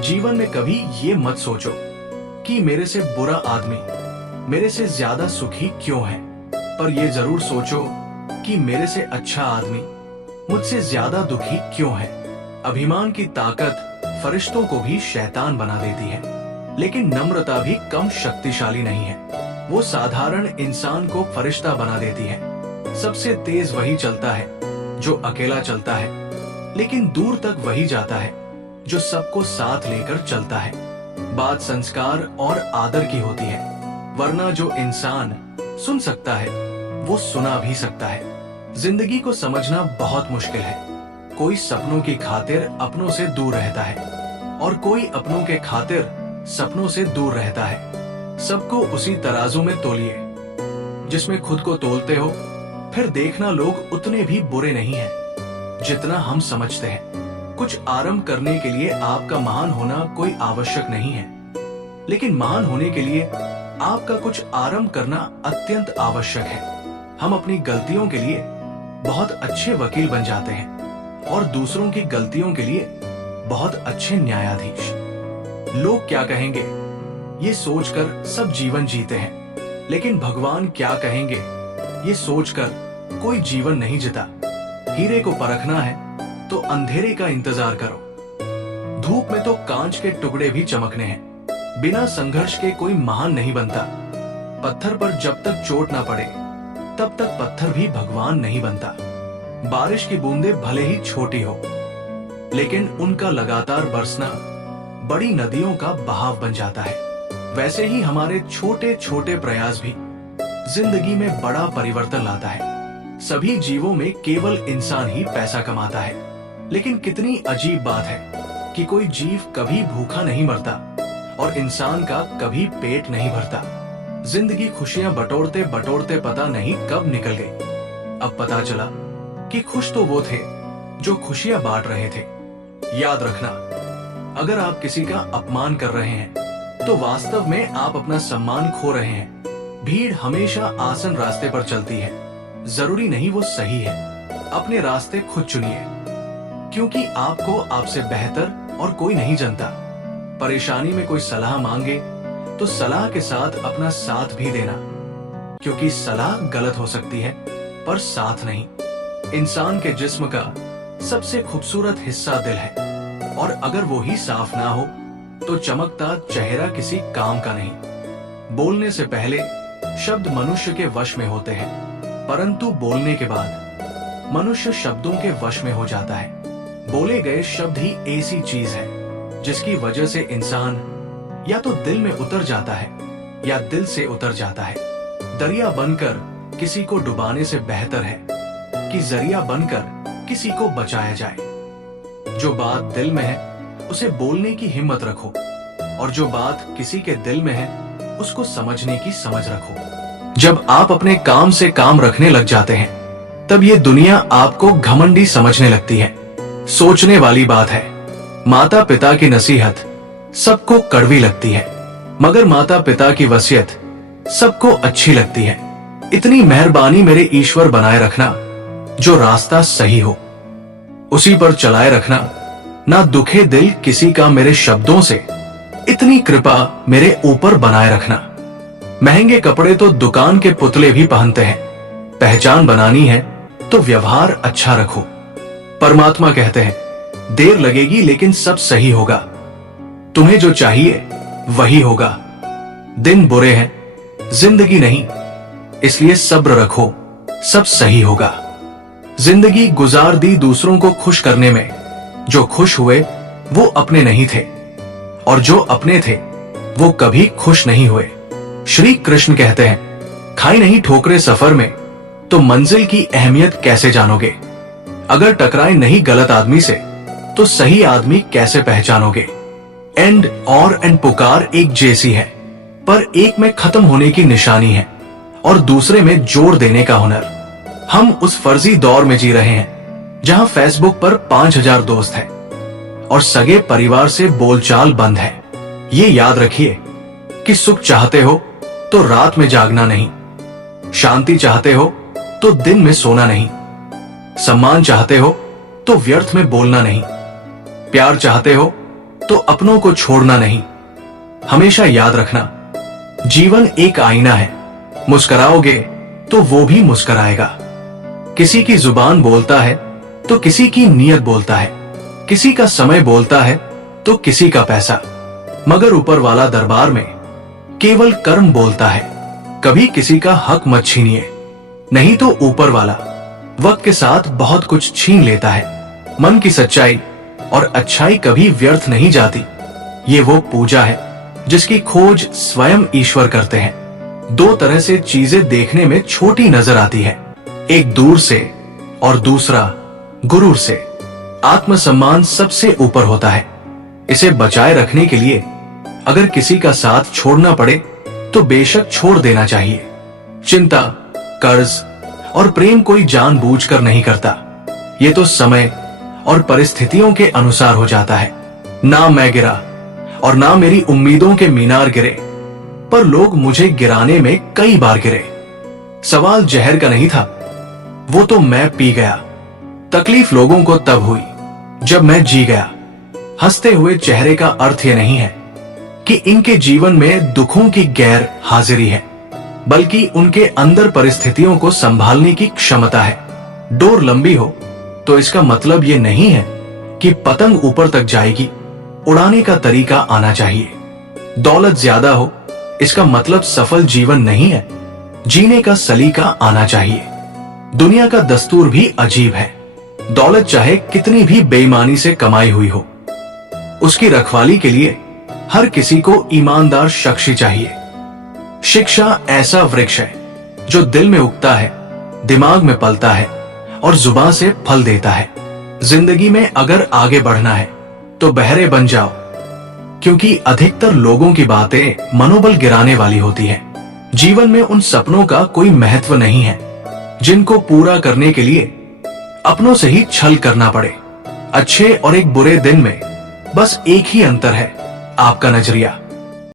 जीवन में कभी ये मत सोचो कि मेरे से बुरा आदमी मेरे से ज्यादा सुखी क्यों है, पर यह जरूर सोचो कि मेरे से अच्छा आदमी मुझसे ज्यादा दुखी क्यों है। अभिमान की ताकत फरिश्तों को भी शैतान बना देती है, लेकिन नम्रता भी कम शक्तिशाली नहीं है। वो साधारण इंसान को फरिश्ता बना देती है। सबसे तेज वही चलता है जो अकेला चलता है, लेकिन दूर तक वही जाता है जो सबको साथ लेकर चलता है। बात संस्कार और आदर की होती है, वरना जो इंसान सुन सकता है वो सुना भी सकता है। जिंदगी को समझना बहुत मुश्किल है। कोई सपनों की खातिर अपनों से दूर रहता है और कोई अपनों के खातिर सपनों से दूर रहता है। सबको उसी तराजू में तोलिए जिसमें खुद को तोलते हो, फिर देखना लोग उतने भी बुरे नहीं हैं जितना हम समझते हैं। कुछ आरंभ करने के लिए आपका महान होना कोई आवश्यक नहीं है, लेकिन महान होने के लिए आपका कुछ आरंभ करना अत्यंत आवश्यक है। हम अपनी गलतियों के लिए बहुत अच्छे वकील बन जाते हैं और दूसरों की गलतियों के लिए बहुत अच्छे न्यायाधीश। लोग क्या कहेंगे ये सोचकर सब जीवन जीते हैं, लेकिन भगवान क्या कहेंगे ये सोचकर कोई जीवन नहीं जीता। हीरे को परखना है तो अंधेरे का इंतजार करो। धूप में तो कांच के टुकड़े भी चमकने हैं। बिना संघर्ष के कोई महान नहीं बनता। पत्थर पर जब तक चोट ना पड़े तब तक पत्थर भी भगवान नहीं बनता। बारिश की बूंदें भले ही छोटी हो, लेकिन उनका लगातार बरसना बड़ी नदियों का बहाव बन जाता है। वैसे ही हमारे छोटे छोटे प्रयास भी जिंदगी में बड़ा परिवर्तन लाता है। सभी जीवों में केवल इंसान ही पैसा कमाता है, लेकिन कितनी अजीब बात है कि कोई जीव कभी भूखा नहीं मरता और इंसान का कभी पेट नहीं भरता। जिंदगी खुशियां बटोरते बटोरते पता नहीं कब निकल गई। अब पता चला कि खुश तो वो थे जो खुशियां बांट रहे थे। याद रखना, अगर आप किसी का अपमान कर रहे हैं तो वास्तव में आप अपना सम्मान खो रहे हैं। भीड़ हमेशा आसान रास्ते पर चलती है, जरूरी नहीं वो सही है। अपने रास्ते खुद चुनिए, क्योंकि आपको आपसे बेहतर और कोई नहीं जानता। परेशानी में कोई सलाह मांगे तो सलाह के साथ अपना साथ भी देना, क्योंकि सलाह गलत हो सकती है पर साथ नहीं। इंसान के जिस्म का सबसे खूबसूरत हिस्सा दिल है, और अगर वो ही साफ ना हो तो चमकता चेहरा किसी काम का नहीं। बोलने से पहले शब्द मनुष्य के वश में होते हैं, परंतु बोलने के बाद मनुष्य शब्दों के वश में हो जाता है। बोले गए शब्द ही ऐसी चीज है जिसकी वजह से इंसान या तो दिल में उतर जाता है या दिल से उतर जाता है। दरिया बनकर किसी को डुबाने से बेहतर है कि जरिया बनकर किसी को बचाया जाए। जो बात दिल में है उसे बोलने की हिम्मत रखो, और जो बात किसी के दिल में है उसको समझने की समझ रखो। जब आप अपने काम से काम रखने लग जाते हैं तब ये दुनिया आपको घमंडी समझने लगती है। सोचने वाली बात है, माता पिता की नसीहत सबको कड़वी लगती है, मगर माता पिता की वसीयत सबको अच्छी लगती है। इतनी मेहरबानी मेरे ईश्वर बनाए रखना, जो रास्ता सही हो उसी पर चलाए रखना। ना दुखे दिल किसी का मेरे शब्दों से, इतनी कृपा मेरे ऊपर बनाए रखना। महंगे कपड़े तो दुकान के पुतले भी पहनते हैं। पहचान बनानी है तो व्यवहार अच्छा रखो। परमात्मा कहते हैं, देर लगेगी लेकिन सब सही होगा। तुम्हें जो चाहिए वही होगा। दिन बुरे हैं, जिंदगी नहीं, इसलिए सब्र रखो, सब सही होगा। जिंदगी गुजार दी दूसरों को खुश करने में। जो खुश हुए वो अपने नहीं थे, और जो अपने थे वो कभी खुश नहीं हुए। श्री कृष्ण कहते हैं, खाई नहीं ठोकरे सफर में तो मंजिल की अहमियत कैसे जानोगे। अगर टकराए नहीं गलत आदमी से तो सही आदमी कैसे पहचानोगे। एंड और एंड पुकार एक जैसी है, पर एक में खत्म होने की निशानी है और दूसरे में जोर देने का हुनर। हम उस फर्जी दौर में जी रहे हैं जहां फेसबुक पर 5000 दोस्त हैं और सगे परिवार से बोलचाल बंद है। ये याद रखिए कि सुख चाहते हो तो रात में जागना नहीं, शांति चाहते हो तो दिन में सोना नहीं, सम्मान चाहते हो तो व्यर्थ में बोलना नहीं, प्यार चाहते हो तो अपनों को छोड़ना नहीं। हमेशा याद रखना, जीवन एक आईना है, मुस्कुराओगे तो वो भी मुस्कुराएगा। किसी की जुबान बोलता है तो किसी की नीयत बोलता है, किसी का समय बोलता है तो किसी का पैसा, मगर ऊपर वाला दरबार में केवल कर्म बोलता है। कभी किसी का हक मत छीनिए, नहीं तो ऊपर वाला वक्त के साथ बहुत कुछ छीन लेता है। मन की सच्चाई और अच्छाई कभी व्यर्थ नहीं जाती। ये वो पूजा है जिसकी खोज स्वयं ईश्वर करते हैं। दो तरह से चीजें देखने में छोटी नजर आती है, एक दूर से और दूसरा गुरूर से। आत्मसम्मान सबसे ऊपर होता है। इसे बचाए रखने के लिए अगर किसी का साथ छोड़ना पड़े तो बेशक छोड़ देना चाहिए। चिंता, कर्ज और प्रेम कोई जानबूझकर नहीं करता। ये तो समय और परिस्थितियों के अनुसार हो जाता है। ना मैं गिरा और ना मेरी उम्मीदों के मीनार गिरे, पर लोग मुझे गिराने में कई बार गिरे। सवाल जहर का नहीं था, वो तो मैं पी गया। तकलीफ लोगों को तब हुई जब मैं जी गया। हंसते हुए चेहरे का अर्थ यह नहीं है कि इनके जीवन में दुखों की गैर हाजिरी है, बल्कि उनके अंदर परिस्थितियों को संभालने की क्षमता है। डोर लंबी हो तो इसका मतलब ये नहीं है कि पतंग ऊपर तक जाएगी, उड़ाने का तरीका आना चाहिए। दौलत ज्यादा हो इसका मतलब सफल जीवन नहीं है, जीने का सलीका आना चाहिए। दुनिया का दस्तूर भी अजीब है। दौलत चाहे कितनी भी बेईमानी से कमाई हुई हो, उसकी रखवाली के लिए हर किसी को ईमानदार शख्स चाहिए। शिक्षा ऐसा वृक्ष है जो दिल में उगता है, दिमाग में पलता है और जुबान से फल देता है। जिंदगी में अगर आगे बढ़ना है तो बहरे बन जाओ, क्योंकि अधिकतर लोगों की बातें मनोबल गिराने वाली होती है। जीवन में उन सपनों का कोई महत्व नहीं है जिनको पूरा करने के लिए अपनों से ही छल करना पड़े। अच्छे और एक बुरे दिन में बस एक ही अंतर है, आपका नजरिया।